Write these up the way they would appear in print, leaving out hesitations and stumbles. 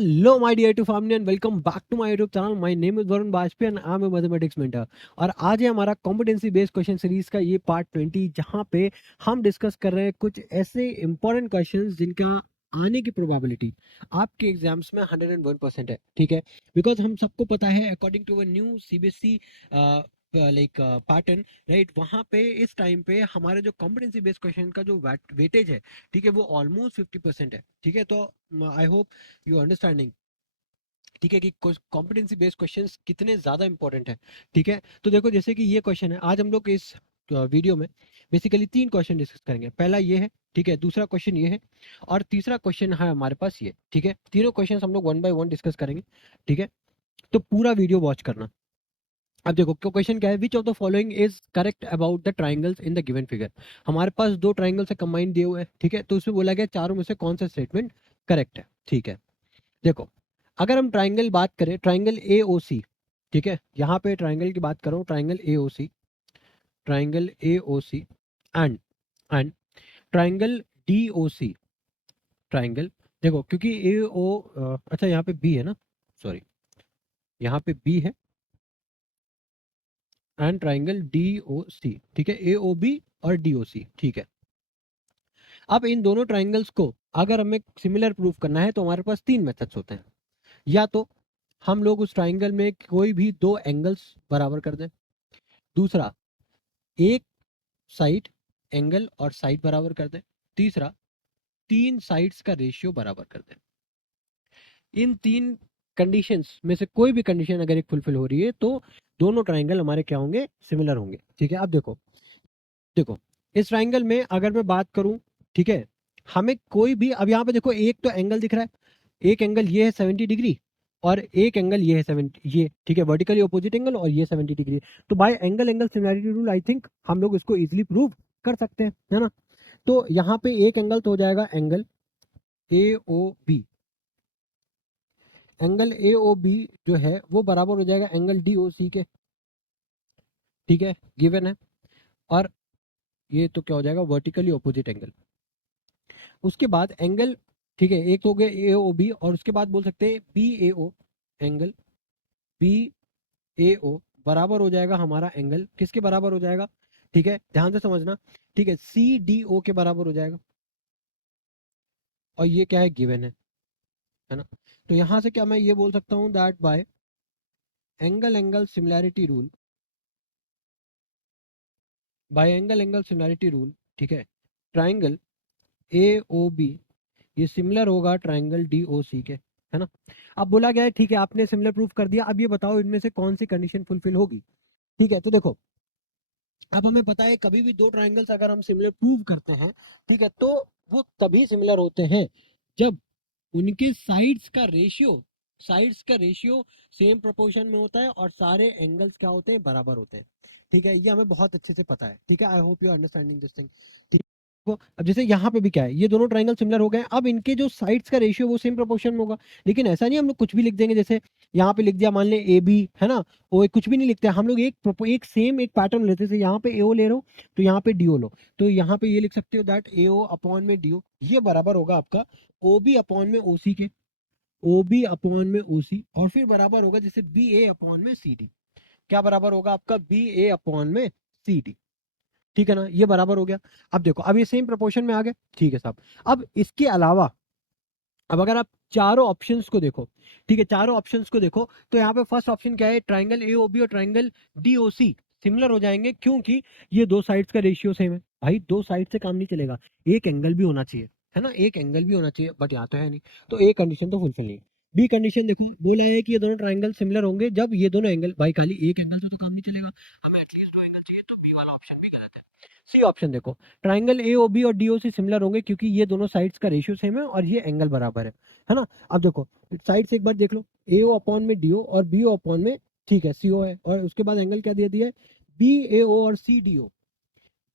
Hello, my dear to family and welcome back to my YouTube channel. My name is Varun Bajpayee and I am a mathematics mentor. और आज है हमारा competency based question series का ये part 20 जहाँ पे हम discuss कर रहे हैं कुछ ऐसे इंपॉर्टेंट क्वेश्चंस जिनका आने की प्रोबेबिलिटी आपके एग्जाम्स में 101% है, ठीक है। बिकॉज हम सबको पता है according to a new CBSE like pattern, right, वहाँ पे इस टाइम पे हमारे जो कॉम्पिटेंसी बेस्ड क्वेश्चन का जो वेटेज है, ठीक है, वो ऑलमोस्ट 50% है, ठीक है। तो आई होप यू अंडरस्टैंडिंग, ठीक है, कि कॉम्पिटेंसी बेस्ड क्वेश्चंस कितने ज़्यादा इंपॉर्टेंट है, ठीक है। तो देखो, जैसे कि ये क्वेश्चन है, आज हम लोग इस वीडियो में बेसिकली 3 क्वेश्चन डिस्कस करेंगे। पहला ये है, ठीक है, दूसरा क्वेश्चन ये है और तीसरा क्वेश्चन है हमारे पास ये, ठीक है। तीनों क्वेश्चन हम लोग 1 बाय 1 डिस्कस करेंगे, ठीक है। तो पूरा वीडियो वॉच करना। अब देखो क्वेश्चन क्या है, which of the following is correct about the triangles in the given figure. हमारे पास 2 ट्राइंगल से कंबाइन दिए हुए हैं, ठीक है। तो उसमें बोला गया चारों में से कौन सा स्टेटमेंट करेक्ट है, ठीक है। देखो, अगर हम ट्राइंगल बात करें, ट्राइंगल ए ओ सी, ठीक है, यहाँ पे ट्राइंगल की बात करो, triangle A O C, triangle A O C and and triangle D O C, triangle, देखो क्योंकि ए ओ, अच्छा यहाँ पे बी है ना, सॉरी, यहाँ पे बी है एंड ट्राइंगल डी ओ सी, ठीक है, ए ओ बी और डी ओ सी, ठीक है। अब इन दोनों ट्राइंगल्स को अगर हमें सिमिलर प्रूफ करना है तो हमारे पास 3 मेथड्स होते हैं। या तो हम लोग उस ट्राइंगल में कोई भी 2 एंगल्स बराबर कर दें, दूसरा एक साइड एंगल और साइड बराबर कर दें, तीसरा 3 साइड्स का रेशियो बराबर कर दें। इन 3 कंडीशंस में से कोई भी कंडीशन अगर एक फुलफिल हो रही है तो दोनों ट्राइंगल हमारे क्या होंगे, सिमिलर होंगे, ठीक है। अब देखो, देखो इस ट्राइंगल में अगर मैं बात करूं, ठीक है, हमें कोई भी, अब यहाँ पे देखो एक तो एंगल दिख रहा है, एक एंगल ये है 70 डिग्री और एक एंगल ये है 70, ये, ठीक है, वर्टिकली ऑपोजिट एंगल और ये 70 डिग्री। तो bye angle angle similarity rule I think हम लोग इसको इजीली प्रूव कर सकते हैं, है ना। तो यहाँ पे एक एंगल तो हो जाएगा angle A O B, angle A O B जो है वो बराबर हो जाएगा एंगल डी ओ सी के, ठीक है, गिवन है। और ये तो क्या हो जाएगा, वर्टिकली ऑपोजिट एंगल। उसके बाद एंगल, ठीक है, एक तो हो गया ए ओ बी और उसके बाद बोल सकते हैं बी ए ओ, एंगल बी ए ओ बराबर हो जाएगा हमारा एंगल किसके बराबर हो जाएगा, ठीक है, ध्यान से समझना, ठीक है, सी डी ओ के बराबर हो जाएगा। और ये क्या है, गिवन है ना। तो यहां से क्या मैं ये बोल सकता हूं that bye angle angle similarity rule, bye angle angle similarity rule, ठीक है, ट्राइंगल ए ओ बी ये सिमिलर होगा ट्राइंगल डी ओ सी के, है ना। अब बोला गया है, ठीक है, आपने सिमिलर प्रूफ कर दिया, अब ये बताओ इनमें से कौन सी कंडीशन फुलफिल होगी, ठीक है। तो देखो, अब हमें पता है कभी भी 2 ट्राइंगल्स अगर हम सिमिलर प्रूव करते हैं, ठीक है, तो वो तभी सिमिलर होते हैं जब उनके साइड्स का रेशियो सेम प्रोपोर्शन में होता है और सारे एंगल्स क्या होते हैं, बराबर होते हैं, ठीक है। ये हमें बहुत अच्छे से पता है, ठीक है। I hope you understanding this thing. को अब जैसे यहाँ पे भी क्या है, ये दोनों ट्राइंगल सिमिलर हो गए, अब इनके जो साइड्स का रेशियो वो सेम प्रोपोर्शन में होगा। लेकिन ऐसा नहीं हम लोग कुछ भी लिख देंगे, जैसे यहाँ पे लिख दिया मान ले ए बी, है ना, वो कुछ भी नहीं लिखते हम लोग, एक सेम एक पैटर्न लेते हैं। यहाँ पे एओ ले रहे हो तो यहाँ पे डीओ लो, तो यहाँ पे ये लिख सकते हो दैट एओ अपॉन में डीओ ये बराबर होगा आपका ओ बी अपॉन में ओसी के, ओ बी अपॉन में ओसी, और फिर बराबर होगा जैसे बी ए अपॉन में सी डी। क्या बराबर होगा आपका, बी ए अपॉन में सी डी, ठीक है ना, ये बराबर हो गया। अब देखो, अब ये सेम प्रोपोर्शन में आ गए, ठीक है साहब। अब इसके अलावा, अब अगर आप चारों ऑप्शंस को देखो, ठीक है, चारों ऑप्शंस को देखो, तो यहाँ पे फर्स्ट ऑप्शन क्या है, ट्राइंगल ए ओ बी और triangle D O C similar हो जाएंगे क्योंकि ये 2 साइड्स का रेशियो सेम है। भाई 2 साइड से काम नहीं चलेगा, एक एंगल भी होना चाहिए, है ना, एक एंगल भी होना चाहिए, बट यहाँ तो है नहीं, तो ए कंडीशन तो फुलफिल नहीं है। बी कंडीशन देखो, बोला है कि ये दोनों ट्राइंगल सिमिलर होंगे जब ये दोनों एंगल, भाई खाली एक एंगल से तो काम नहीं चलेगा, हमें एटलीस्ट 2 एंगल चाहिए, तो बी वाला ऑप्शन भी गलत है। सी ऑप्शन देखो, ट्राइंगल ए ओ बी और डी ओ सी सिमिलर होंगे क्योंकि ये दोनों साइड्स का रेशियो सेम है और ये एंगल बराबर है ना। अब देखो साइड से एक बार देख लो, ए ओ अपॉन में डी ओ और बी ओ अपॉन में, ठीक है, सी ओ है, और उसके बाद एंगल क्या दे दिया है, बी ए ओ और सी डी ओ,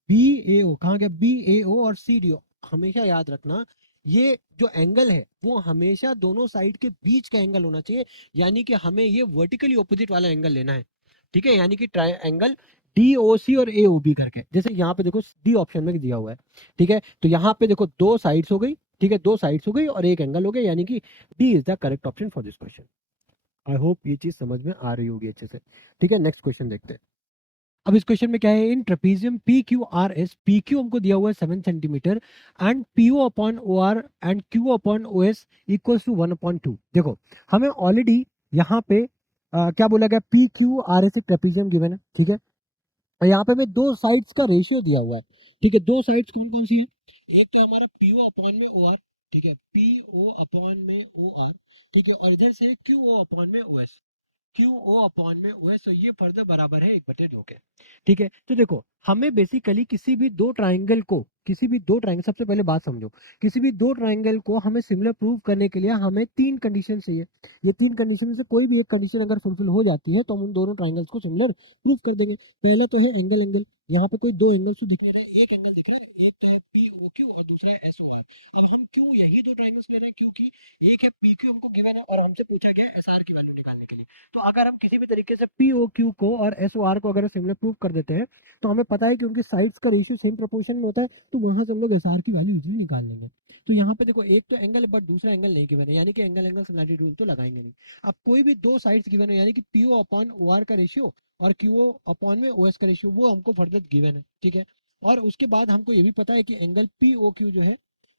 बी ए ओ कहाँ गया, बी ए ओ और सी डी ओ। हमेशा याद रखना, ये जो एंगल है वो हमेशा दोनों साइड के बीच का एंगल होना चाहिए, यानी कि हमें ये वर्टिकली ऑपोजिट वाला एंगल लेना है, ठीक है, यानी कि एंगल डी ओ सी और ए ओ बी करके, जैसे यहाँ पे देखो डी ऑप्शन में दिया हुआ है, ठीक है। तो यहाँ पे देखो 2 साइड्स हो गई, ठीक है, 2 साइड्स हो गई और एक एंगल हो गया, यानी कि D is the correct option for this question. I hope ये चीज समझ में आ रही होगी अच्छे से। ठीक है, नेक्स्ट क्वेश्चन देखते हैं। अब इस क्वेश्चन में क्या है, in trapezium P Q R S, P Q हमको दिया हुआ है 7 centimetre and P O upon O R and Q upon O S equal to 1/2। देखो हमें ऑलरेडी यहाँ पे क्या बोला गया, P Q R S trapezium given है, ठीक है, और यहाँ पे हमें 2 साइड्स का रेशियो दिया हुआ है। ठीक है, 2 साइड्स कौन कौन सी है, एक तो हमारा पी ओ अपॉन में ओ आर, ठीक है, पी ओ अपॉन में ओ आर, ठीक है, और इधर से क्यू ओ अपॉन में O S, Q O upon में ओ एस, तो ये फर्दर बराबर है 1/2 के। ठीक है, तो देखो हमें बेसिकली किसी भी दो ट्राइंगल को, किसी भी दो ट्राइंगल, सबसे पहले बात समझो, किसी भी दो ट्राइंगल को हमें सिमिलर प्रूव करने के लिए हमें 3 कंडीशन चाहिए। ये 3 कंडीशन में से कोई भी एक कंडीशन अगर फुलफिल हो जाती है तो हम उन दोनों ट्राइंगल्स को सिमिलर प्रूव कर देंगे। पहला तो है एंगल, एंगल यहाँ पे कोई 2 एंगल्स तो दिख रहे हैं, एक एंगल दिख रहा है, एक तो है पी ओ क्यू और दूसरा है एस ओ आर। अब हम क्यों यही 2 ट्राइंगल्स ले रहे हैं, क्योंकि एक है पी क्यू हमको गिवन है और हमसे पूछा गया एस आर की वैल्यू निकालने के लिए। तो अगर हम किसी भी तरीके से पी ओ क्यू को और एस ओ आर को अगर सिमिलर प्रूव कर देते हैं तो हमें पता है कि उनकी साइड्स का रेशियो सेम प्रोपोर्शन में होता है, तो वहां से हम लोग एस आर की वैल्यू इजीली निकाल लेंगे। तो यहाँ पे देखो एक तो एंगल है बट दूसरा एंगल नहीं गिवन है, यानी कि एंगल एंगल सिमिलरिटी रूल तो लगाएंगे नहीं। अब कोई भी 2 साइड्स गिवन है, यानी कि P O upon O R का रेशियो और क्यू ओ अपॉन में ओ एस का रेशियो, वो हमको फर्दर गिवन है, ठीक है। और उसके बाद हमको ये भी पता है कि एंगल पी ओ क्यू जो है,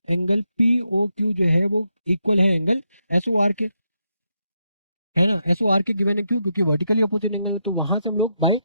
एंगल पी ओ क्यू जो है वो इक्वल है एंगल एस ओ आर के, है ना, एस ओ आर के गिवन है, क्यों, क्योंकि वर्टिकली अपोजिट एंगल है, तो वहां से हम लोग बाय,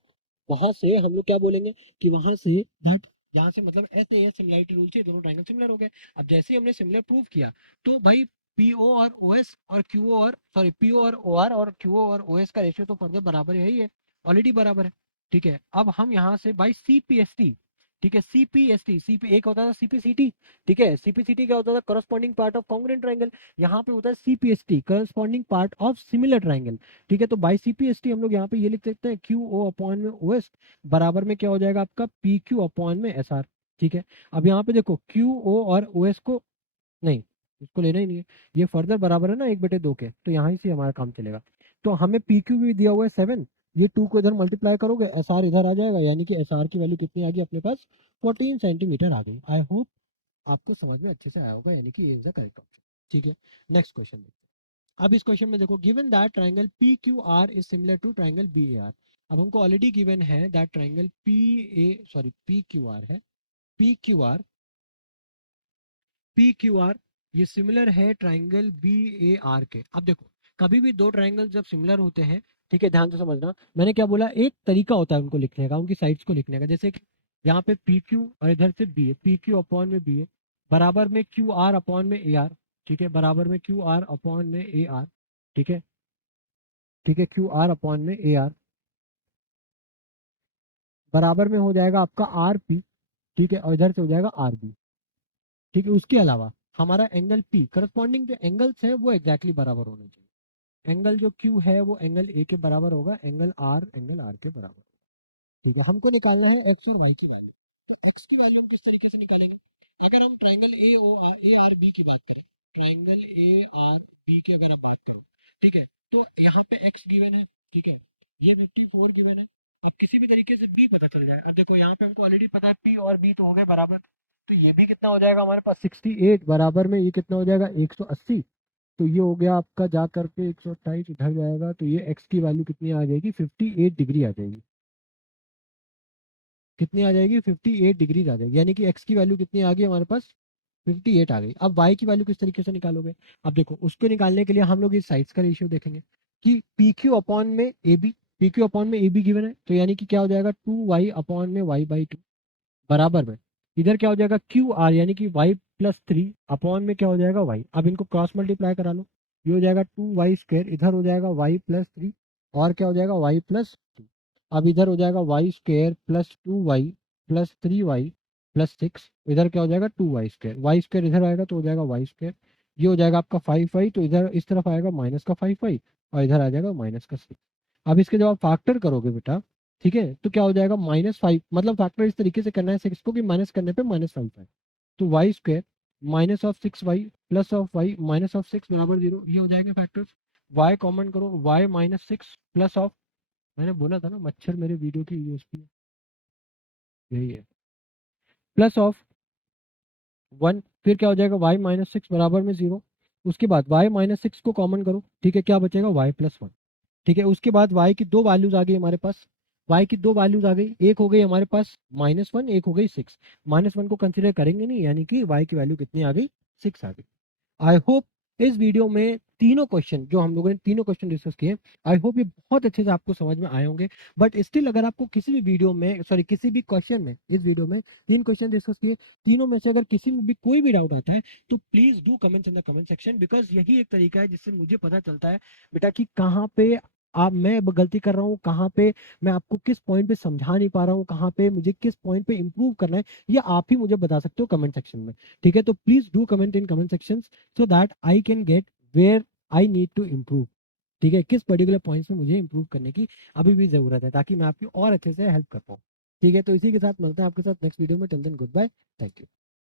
वहां से हम लोग क्या बोलेंगे कि वहां से दैट, यहाँ से मतलब S A S similarity rule से दोनों ट्रायंगल सिमिलर हो गए। अब जैसे ही हमने सिमिलर प्रूव किया तो भाई पी ओ और ओ एस और क्यू ओ और सॉरी पी ओ और ओ आर और क्यू ओ और ओ एस का रेशियो तो फर्दर बराबर है ही है, ऑलरेडी बराबर है। ठीक है, अब हम यहाँ से by C P S T, ठीक है, C P S T, C P एक होता था सी पी सी टी, ठीक है, सी पी सी टी क्या होता था, corresponding part of congruent triangle, यहाँ पे होता है C P S T, corresponding part of similar triangle. ठीक है, तो by C P S T हम लोग यहाँ पे ये लिख सकते हैं क्यू ओ अपॉन में ओ एस बराबर में क्या हो जाएगा आपका पी क्यू अपॉन में एस आर। ठीक है, अब यहाँ पे देखो क्यू ओ और ओ एस को नहीं, इसको लेना ही नहीं है, ये फर्दर बराबर है ना 1/2 के, तो यहाँ से हमारा काम चलेगा। तो हमें पी क्यू भी दिया हुआ है 7, ये 2 को इधर मल्टीप्लाई करोगे एस आर इधर आ जाएगा, यानी कि एस आर की वैल्यू कितनी आ गई अपने पास, 14 सेंटीमीटर आ गई। आई होप आपको समझ में अच्छे से आया होगा, यानी कि ये इज द करेक्ट ऑप्शन। ठीक है, नेक्स्ट क्वेश्चन। अब इस क्वेश्चन में देखो, given that triangle P Q R is similar to triangle B A R. अब हमको ऑलरेडी गिवन है that triangle P A sorry P Q R है, P Q R, P Q R ये similar है triangle B A R के। अब देखो कभी भी दो ट्रायंगल जब सिमिलर होते हैं, ठीक है, ध्यान से समझना, मैंने क्या बोला, एक तरीका होता है उनको लिखने का, उनकी साइड्स को लिखने का, जैसे कि यहाँ पे पी क्यू और इधर से बी है, पी क्यू अपॉन में बी है बराबर में क्यू आर अपॉन में ए आर, ठीक है, बराबर में क्यू आर अपॉन में ए आर, ठीक है, ठीक है, क्यू आर अपॉन में ए आर बराबर में हो जाएगा आपका आर पी, ठीक है, और इधर से हो जाएगा आर बी। ठीक है, उसके अलावा हमारा एंगल पी, करस्पॉन्डिंग जो एंगल्स है वो एग्जैक्टली बराबर होने चाहिए। एंगल जो क्यू है वो एंगल ए के बराबर होगा, एंगल आर के बराबर। ठीक है, हमको निकालना है एक्स और वाई की वैल्यू। तो एक्स की वैल्यू हम किस तरीके से निकालेंगे, अगर हम ट्राइंगल ए आर बी की बात करें, ट्राइंगल ए आर बी की अगर आप बात करें, ठीक है, तो यहाँ पे एक्स गिवन है, ठीक है, ये 54 गिवन है। अब किसी भी तरीके से बी पता चल जाए, अब देखो यहाँ पे हमको ऑलरेडी पता है पी और बी तो हो गए बराबर, तो ये भी कितना हो जाएगा हमारे पास 68 बराबर में ये कितना हो जाएगा 180। तो ये हो गया आपका जा करके 128 इधर जाएगा, तो ये एक्स की वैल्यू कितनी आ जाएगी 58 डिग्री आ जाएगी। कितनी आ जाएगी 58 डिग्रीज आ जाएगी, यानी कि एक्स की वैल्यू कितनी आ गई हमारे पास 58 आ गई। अब वाई की वैल्यू किस तरीके से निकालोगे, अब देखो उसको निकालने के लिए हम लोग इस साइड्स का रेशियो देखेंगे कि पी क्यू अपॉन में A B, P Q upon में ए बी गिवन है, तो यानी कि क्या हो जाएगा 2y अपॉन में y/2 बराबर में इधर क्या हो जाएगा क्यू आर, यानी कि y+3 अपॉन में क्या हो जाएगा y। अब इनको क्रॉस मल्टीप्लाई करा लो, ये हो जाएगा 2y², इधर हो जाएगा y+3 और क्या हो जाएगा y+2। अब इधर हो जाएगा y² plus 2y plus 3y plus 6, इधर क्या हो जाएगा 2y², y² इधर आएगा तो हो जाएगा y², ये हो जाएगा आपका 5y, तो इधर इस तरफ आएगा माइनस का 5y और इधर आ जाएगा माइनस का 6। अब इसके जब आप फैक्टर करोगे बेटा, ठीक है, तो क्या हो जाएगा -5, मतलब फैक्टर इस तरीके से करना है 6 को कि माइनस करने पे -5 है, तो y² minus of 6y plus of y minus of 6 बराबर 0, ये हो जाएंगे फैक्टर्स। y कॉमन करो, y-6 प्लस ऑफ, मैंने बोला था ना मच्छर मेरे वीडियो की यूएसपी, यही है, प्लस ऑफ 1, फिर क्या हो जाएगा y माइनस सिक्स बराबर में 0। उसके बाद y माइनस सिक्स को कॉमन करो, ठीक है, क्या बचेगा y प्लस वन। ठीक है, उसके बाद y की दो वैल्यूज आ गई हमारे पास। y की दो वैल्यूज आ गई, एक हो गई हमारे पास -1, एक हो गई 6। -1 को कंसिडर करेंगे नहीं, यानी कि y की वैल्यू कितनी आ गई, 6 आ गई। आई होप इस वीडियो में तीनों क्वेश्चन जो हम लोगों ने तीनों क्वेश्चन डिस्कस किए, आई होप ये बहुत अच्छे से आपको समझ में आए होंगे। बट स्टिल अगर आपको किसी भी वीडियो में, सॉरी, किसी भी क्वेश्चन में, इस वीडियो में तीन क्वेश्चन डिस्कस किए, तीनों में से अगर किसी में भी कोई भी डाउट आता है तो please do comments in the comment section, because यही एक तरीका है जिससे मुझे पता चलता है बेटा कि कहाँ पे आप मैं गलती कर रहा हूँ, कहाँ पे मैं आपको किस पॉइंट पे समझा नहीं पा रहा हूँ, कहाँ पे मुझे किस पॉइंट पे इंप्रूव करना है, ये आप ही मुझे बता सकते हो कमेंट सेक्शन में। ठीक है, तो please do comment in comment section so that I can get where I need to improve. ठीक है, किस पर्टिकुलर पॉइंट्स में मुझे इम्प्रूव करने की अभी भी जरूरत है, ताकि मैं आपकी और अच्छे से हेल्प कर पाऊँ। ठीक है, तो इसी के साथ मिलते हैं आपके साथ नेक्स्ट वीडियो में। Till then goodbye, thank you.